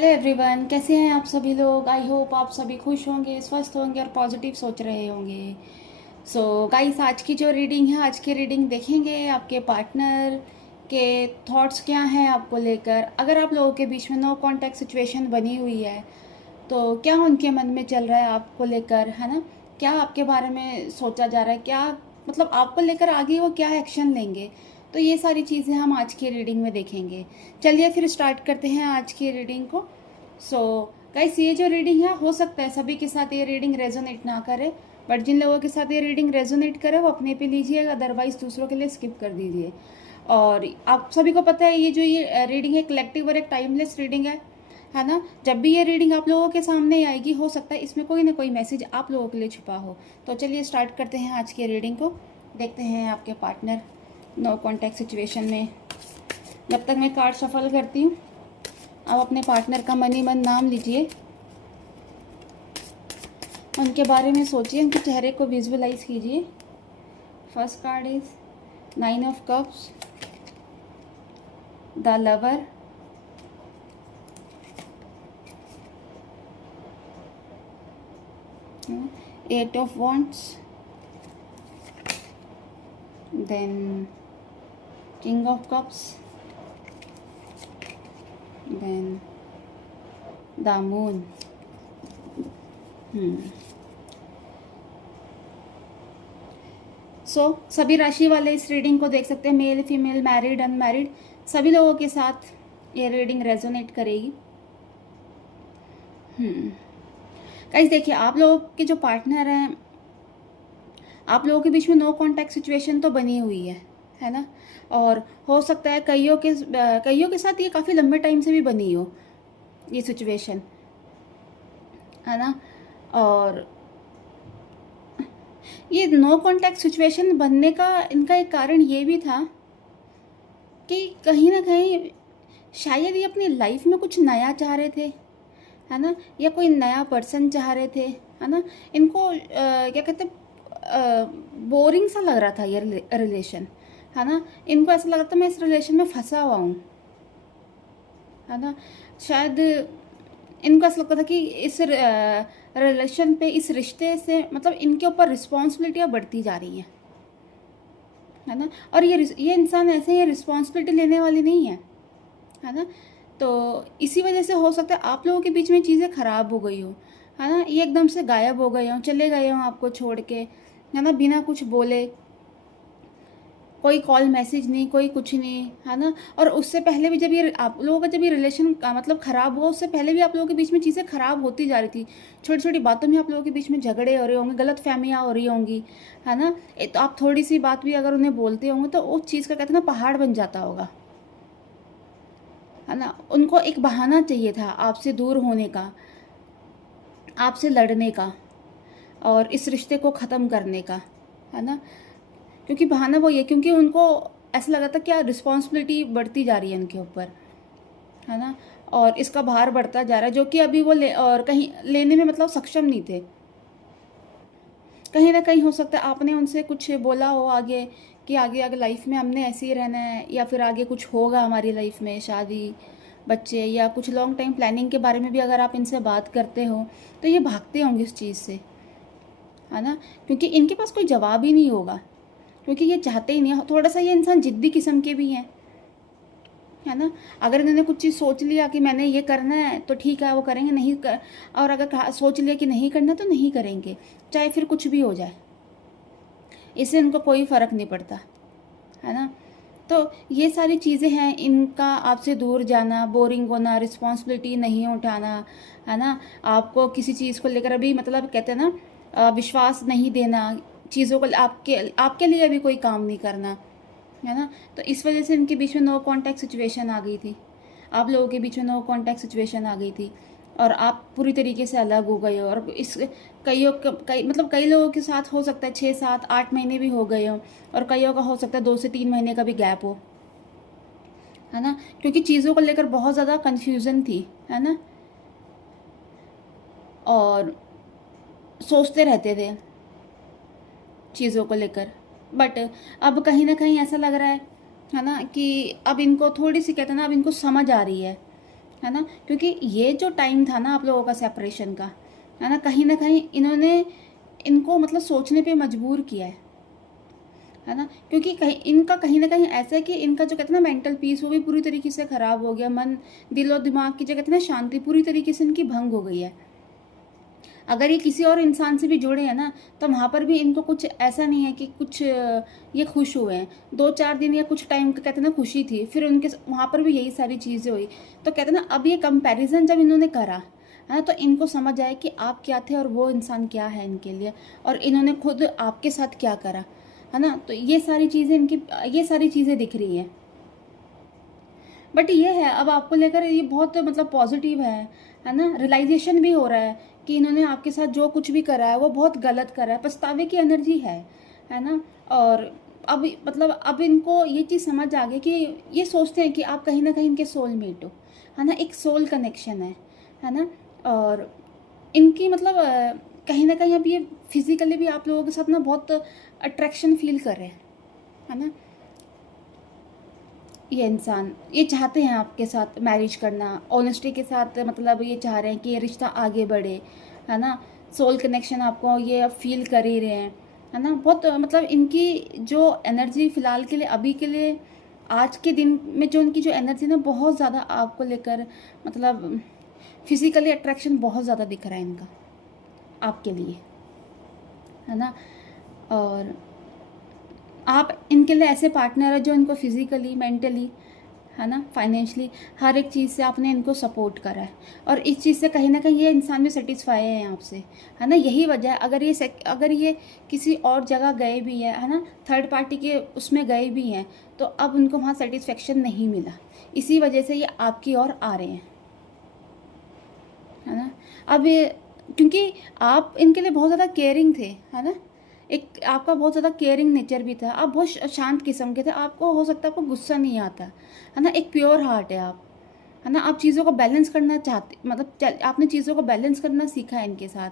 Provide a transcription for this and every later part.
Hello everyone, कैसे हैं आप सभी लोग। आई होप आप सभी खुश होंगे, स्वस्थ होंगे और पॉजिटिव सोच रहे होंगे। सो गाइस, आज की जो रीडिंग है, आज की रीडिंग देखेंगे आपके पार्टनर के थॉट्स क्या हैं आपको लेकर। अगर आप लोगों के बीच में नो कांटेक्ट सिचुएशन बनी हुई है तो क्या उनके मन में चल रहा है आपको लेकर, है ना। क्या आपके बारे में सोचा जा रहा है, क्या मतलब आपको लेकर आगे वो क्या एक्शन लेंगे। तो ये सारी चीज़ें हम आज की रीडिंग में देखेंगे। चलिए फिर स्टार्ट करते हैं आज की रीडिंग को। सो गाइस, ये जो रीडिंग है, हो सकता है सभी के साथ ये रीडिंग रेजोनेट ना करे, बट जिन लोगों के साथ ये रीडिंग रेजोनेट करे वो अपने पे लीजिए, अदरवाइज दूसरों के लिए स्किप कर दीजिए। और आप सभी को पता है ये जो ये रीडिंग है कलेक्टिव और एक टाइमलेस रीडिंग है ना। जब भी ये रीडिंग आप लोगों के सामने आएगी, हो सकता है इसमें कोई ना कोई मैसेज आप लोगों के लिए छुपा हो। तो चलिए स्टार्ट करते हैं आज की रीडिंग को। देखते हैं आपके पार्टनर नो कॉन्टैक्ट सिचुएशन में। जब तक मैं कार्ड शफल करती हूँ, आप अपने पार्टनर का मन ही मन नाम लीजिए, उनके बारे में सोचिए, उनके चेहरे को विजुअलाइज कीजिए। First card is 9 of cups, the lover, 8 of wands, then king of cups, then the moon. सभी राशि वाले इस रीडिंग को देख सकते हैं, मेल फीमेल, मैरिड अनमैरिड, सभी लोगों के साथ ये रीडिंग रेजोनेट करेगी। गाइस देखिए, आप लोगों के जो पार्टनर हैं, आप लोगों के बीच में नो कांटेक्ट सिचुएशन तो बनी हुई है ना। और हो सकता है कईयों के साथ ये काफ़ी लंबे टाइम से भी बनी हो ये सिचुएशन, है ना। और ये नो कांटेक्ट सिचुएशन बनने का इनका एक कारण ये भी था कि कहीं ना कहीं शायद ये अपनी लाइफ में कुछ नया चाह रहे थे, है ना, या कोई नया पर्सन चाह रहे थे, है ना। इनको क्या कहते हैं, बोरिंग सा लग रहा था ये रिलेशन, है ना। इनको ऐसा लग रहा था मैं इस रिलेशन में फंसा हुआ हूँ, है ना। शायद इनको ऐसा लगता था कि इस रिलेशन पे, इस रिश्ते से मतलब इनके ऊपर रिस्पॉन्सिबिलिटियाँ बढ़ती जा रही हैं, है ना। और ये इंसान ऐसे ही रिस्पॉन्सिबिलिटी लेने वाली नहीं है ना। तो इसी वजह से हो सकता है आप लोगों के बीच में चीज़ें ख़राब हो गई हो, है ना। ये एकदम से गायब हो गए हों, चले गए हों आपको छोड़ के, है ना, बिना कुछ बोले, कोई कॉल मैसेज नहीं, कोई कुछ नहीं, है ना। और उससे पहले भी जब ये आप लोगों का जब ये रिलेशन मतलब ख़राब हुआ, उससे पहले भी आप लोगों के बीच में चीज़ें ख़राब होती जा रही थी। छोटी छोटी बातों में आप लोगों के बीच में झगड़े हो रहे होंगे, गलत फहमियाँ हो रही होंगी, है ना। तो आप थोड़ी सी बात भी अगर उन्हें बोलते होंगे तो उस चीज़ का कहते हैं ना पहाड़ बन जाता होगा, है ना। उनको एक बहाना चाहिए था आपसे दूर होने का, आपसे लड़ने का और इस रिश्ते को ख़त्म करने का, है ना। क्योंकि बहाना वो ये, क्योंकि उनको ऐसा लगा था क्या रिस्पॉन्सिबिलिटी बढ़ती जा रही है उनके ऊपर, है ना। और इसका भार बढ़ता जा रहा है, जो कि अभी वो और कहीं लेने में मतलब सक्षम नहीं थे। कहीं ना कहीं हो सकता है आपने उनसे कुछ बोला हो आगे कि आगे आगे लाइफ में हमने ऐसे ही रहना है, या फिर आगे कुछ होगा हमारी लाइफ में, शादी, बच्चे, या कुछ लॉन्ग टाइम प्लानिंग के बारे में भी अगर आप इनसे बात करते हो तो ये भागते होंगे इस चीज़ से, है ना। क्योंकि इनके पास कोई जवाब ही नहीं होगा, क्योंकि ये चाहते ही नहीं। थोड़ा सा ये इंसान जिद्दी किस्म के भी हैं, है ना। अगर इन्होंने कुछ चीज़ सोच लिया कि मैंने ये करना है तो ठीक है वो करेंगे, नहीं कर, और अगर सोच लिया कि नहीं करना तो नहीं करेंगे, चाहे फिर कुछ भी हो जाए, इससे उनको कोई फ़र्क नहीं पड़ता, है ना। तो ये सारी चीज़ें हैं, इनका आपसे दूर जाना, बोरिंग होना, रिस्पॉन्सिबिलिटी नहीं उठाना, है ना। आपको किसी चीज़ को लेकर अभी मतलब कहते हैं ना विश्वास नहीं देना, चीज़ों को आपके आपके लिए अभी कोई काम नहीं करना, है ना। तो इस वजह से इनके बीच में नो कांटेक्ट सिचुएशन आ गई थी, आप लोगों के बीच में नो कांटेक्ट सिचुएशन आ गई थी, और आप पूरी तरीके से अलग हो गए हो। और इस कई लोगों के साथ हो सकता है 6 7 8 महीने भी हो गए हो, और कईयों का हो सकता है 2 से 3 महीने का भी गैप हो, है ना। क्योंकि चीज़ों को लेकर बहुत ज़्यादा कन्फ्यूज़न थी, है ना, और सोचते रहते थे चीज़ों को लेकर। बट अब कहीं ना कहीं ऐसा लग रहा है ना, कि अब इनको थोड़ी सी कहते हैं ना, अब इनको समझ आ रही है है ना, क्योंकि ये जो टाइम था ना आप लोगों का सेपरेशन का, है ना कहीं इन्होंने इनको मतलब सोचने पे मजबूर किया है ना, क्योंकि इनका कहीं ना कहीं ऐसा है कि इनका जो कहते हैं ना मेंटल पीस वो भी पूरी तरीके से ख़राब हो गया, मन दिल और दिमाग की जो कहते हैं ना शांति पूरी तरीके से इनकी भंग हो गई है। अगर ये किसी और इंसान से भी जुड़े हैं ना तो वहाँ पर भी इनको कुछ ऐसा नहीं है कि कुछ ये खुश हुए हैं, 2-4 दिन या कुछ टाइम का कहते हैं ना खुशी थी, फिर उनके वहाँ पर भी यही सारी चीज़ें हुई। तो कहते हैं ना अब ये कंपैरिजन जब इन्होंने करा है ना तो इनको समझ आया कि आप क्या थे और वो इंसान क्या है इनके लिए, और इन्होंने खुद आपके साथ क्या करा, है ना। तो ये सारी चीज़ें इनकी, ये सारी चीज़ें दिख रही हैं। बट ये है अब आपको लेकर ये बहुत मतलब पॉजिटिव है ना, रियलाइजेशन भी हो रहा है कि इन्होंने आपके साथ जो कुछ भी करा है वो बहुत गलत करा है, पछतावे की एनर्जी है ना। और अब मतलब अब इनको ये चीज़ समझ आ गई कि ये सोचते हैं कि आप कहीं ना कहीं इनके सोलमेट हो, है ना, एक सोल कनेक्शन है ना। और इनकी मतलब कहीं ना कहीं अब ये फिजिकली भी आप लोगों के साथ ना बहुत अट्रैक्शन फील कर रहे हैं, है ना। ये इंसान ये चाहते हैं आपके साथ मैरिज करना, ऑनेस्टी के साथ, मतलब ये चाह रहे हैं कि ये रिश्ता आगे बढ़े, है ना। सोल कनेक्शन आपको ये अब फील कर ही रहे हैं, है ना। बहुत मतलब इनकी जो एनर्जी फ़िलहाल के लिए, अभी के लिए, आज के दिन में जो इनकी जो एनर्जी ना बहुत ज़्यादा आपको लेकर, मतलब फिज़िकली अट्रैक्शन बहुत ज़्यादा दिख रहा है इनका आपके लिए, है ना। और आप इनके लिए ऐसे पार्टनर है जो इनको फिज़िकली, मेंटली, है ना, फाइनेंशियली, हर एक चीज़ से आपने इनको सपोर्ट करा है, और इस चीज़ से कहीं ना कहीं ये इंसान भी सेटिस्फाई है आपसे, है ना। यही वजह है, अगर ये किसी और जगह गए भी है ना, थर्ड पार्टी के उसमें गए भी हैं, तो अब उनको वहाँ सेटिस्फेक्शन नहीं मिला, इसी वजह से ये आपकी ओर आ रहे हैं, है ना। अब ये क्योंकि आप इनके लिए बहुत ज़्यादा केयरिंग थे, है ना, एक आपका बहुत ज़्यादा केयरिंग नेचर भी था, आप बहुत शांत किस्म के थे, आपको हो सकता है आपको गुस्सा नहीं आता, है ना, एक प्योर हार्ट है आप, है ना। आप चीज़ों को बैलेंस करना चाहते, मतलब आपने चीज़ों को बैलेंस करना सीखा है इनके साथ,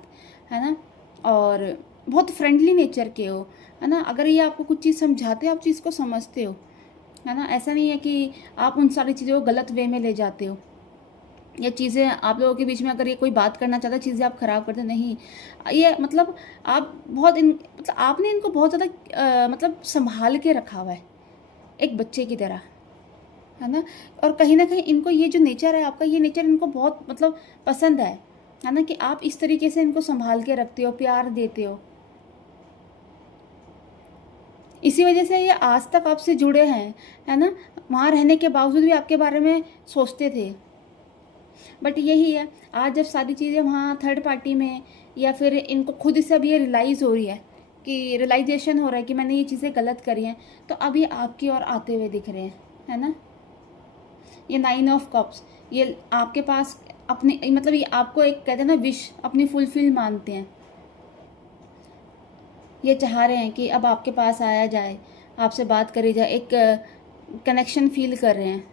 है ना। और बहुत फ्रेंडली नेचर के हो, है ना। अगर ये आपको कुछ चीज़ समझाते हैं आप चीज़ को समझते हो, है ना। ऐसा नहीं है कि आप उन सारी चीज़ों को गलत वे में ले जाते हो, या चीज़ें आप लोगों के बीच में अगर ये कोई बात करना चाहता है चीज़ें आप ख़राब करते नहीं, ये मतलब आप बहुत मतलब आपने इनको बहुत ज़्यादा मतलब संभाल के रखा हुआ है एक बच्चे की तरह, है ना। और कहीं ना कहीं इनको ये जो नेचर है आपका, ये नेचर इनको बहुत मतलब पसंद है ना, कि आप इस तरीके से इनको संभाल के रखते हो, प्यार देते हो। इसी वजह से ये आज तक आपसे जुड़े हैं, है ना। वहाँ रहने के बावजूद भी आपके बारे में सोचते थे। बट यही है, आज जब सारी चीज़ें वहाँ थर्ड पार्टी में, या फिर इनको खुद से अब ये रियलाइज़ हो रही है, कि रियलाइजेशन हो रहा है कि मैंने ये चीज़ें गलत करी हैं, तो अब ये आपकी ओर आते हुए दिख रहे हैं, है ना। ये 9 ऑफ कप्स, ये आपके पास अपने मतलब ये आपको एक कहते हैं ना विश अपनी फुलफिल मानते हैं। ये चाह रहे हैं कि अब आपके पास आया जाए, आपसे बात करी जाए, एक कनेक्शन फील कर रहे हैं।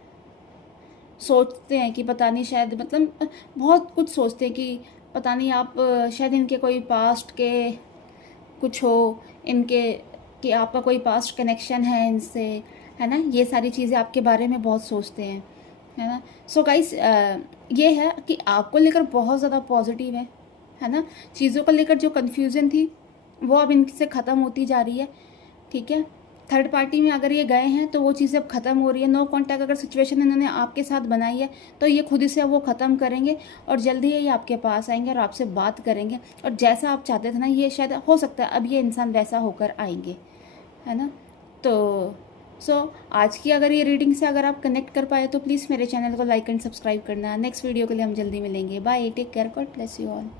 सोचते हैं कि पता नहीं शायद मतलब बहुत कुछ सोचते हैं कि पता नहीं आप शायद इनके कोई पास्ट के कुछ हो, इनके कि आपका कोई पास्ट कनेक्शन है इनसे, है ना। ये सारी चीज़ें आपके बारे में बहुत सोचते हैं, है ना। सो गाइस ये है कि आपको लेकर बहुत ज़्यादा पॉजिटिव है ना। चीज़ों को लेकर जो कन्फ्यूज़न थी वो अब इनसे ख़त्म होती जा रही है, ठीक है। थर्ड पार्टी में अगर ये गए हैं तो वो चीज़ें अब ख़त्म हो रही है। नो कांटेक्ट अगर सिचुएशन इन्होंने आपके साथ बनाई है तो ये खुद से वो ख़त्म करेंगे, और जल्दी ही ये आपके पास आएंगे और आपसे बात करेंगे, और जैसा आप चाहते थे ना, ये शायद हो सकता है अब ये इंसान वैसा होकर आएंगे, है ना। तो आज की अगर ये रीडिंग से अगर आप कनेक्ट कर पाए तो प्लीज़ मेरे चैनल को लाइक एंड सब्सक्राइब करना। नेक्स्ट वीडियो के लिए हम जल्दी मिलेंगे। Bye, take care, God bless you all.